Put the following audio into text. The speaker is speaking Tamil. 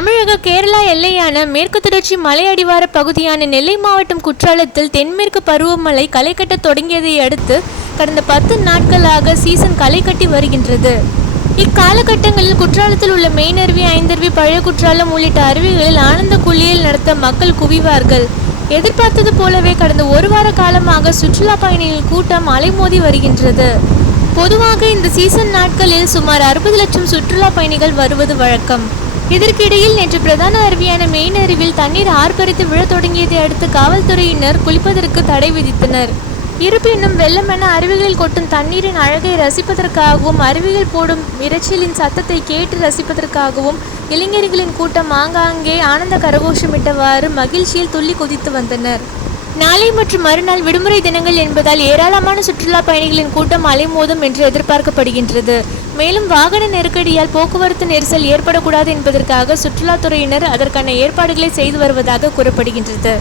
தமிழக கேரளா எல்லையான மேற்கு தொடர்ச்சி மலை அடிவார பகுதியான நெல்லை மாவட்டம் குற்றாலத்தில் தென்மேற்கு பருவமழை களை கட்ட தொடங்கியதை அடுத்து கடந்த 10 நாட்களாக சீசன் களை கட்டி வருகின்றது. இக்காலகட்டங்களில் குற்றாலத்தில் உள்ள மெயினருவி, ஐந்தருவி, பழைய குற்றாலம் உள்ளிட்ட அருவிகளில் ஆனந்த குளியல் நடத்த மக்கள் குவிவார்கள். எதிர்பார்த்தது போலவே கடந்த ஒரு வார காலமாக சுற்றுலா பயணிகள் கூட்டம் அலைமோதி வருகின்றது. பொதுவாக இந்த சீசன் நாட்களில் சுமார் 60 லட்சம் சுற்றுலா பயணிகள் வருவது வழக்கம். இதற்கிடையில் நேற்று பிரதான அருவியான மெயின் அருவியில் தண்ணீர் ஆர்ப்பரித்து விழத் தொடங்கியதை அடுத்து காவல்துறையினர் குளிப்பதற்கு தடை விதித்தனர். இருப்பினும் வெள்ளமென அருவிகளில் கொட்டும் தண்ணீரின் அழகை ரசிப்பதற்காகவும் அருவிகள் போடும் இரைச்சலின் சத்தத்தை கேட்டு ரசிப்பதற்காகவும் இளைஞர்களின் கூட்டம் ஆங்காங்கே ஆனந்த கரகோஷமிட்டவாறு மகிழ்ச்சியில் துள்ளி குதித்து வந்தனர். நாளை மற்றும் மறுநாள் விடுமுறை தினங்கள் என்பதால் ஏராளமான சுற்றுலா பயணிகளின் கூட்டம் அலைமோதும் என்று எதிர்பார்க்கப்படுகின்றது. மேலும் வாகன நெருக்கடியால் போக்குவரத்து நெரிசல் ஏற்படக்கூடாது என்பதற்காக சுற்றுலாத்துறையினர் அதற்கான ஏற்பாடுகளை செய்து வருவதாக கூறப்படுகின்றது.